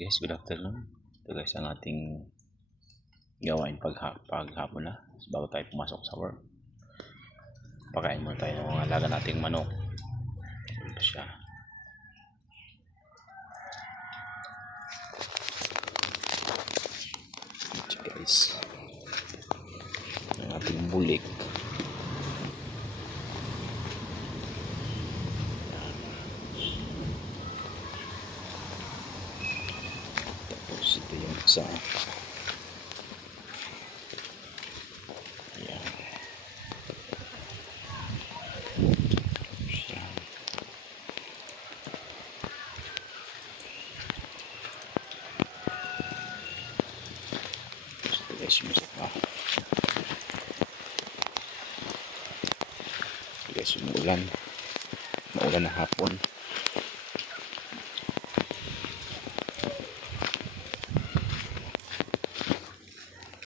Guys, good afternoon. Ito guys ang ating gawain paghapon na bago tayo pumasok sa work. Pakain muna tayo ng mga alaga nating manok. Ito siya. Ito guys. Ang ating bulik. Ito yung isa. Ayan. Ito guys yung isa pa. Ito guys yung maulan na hapon.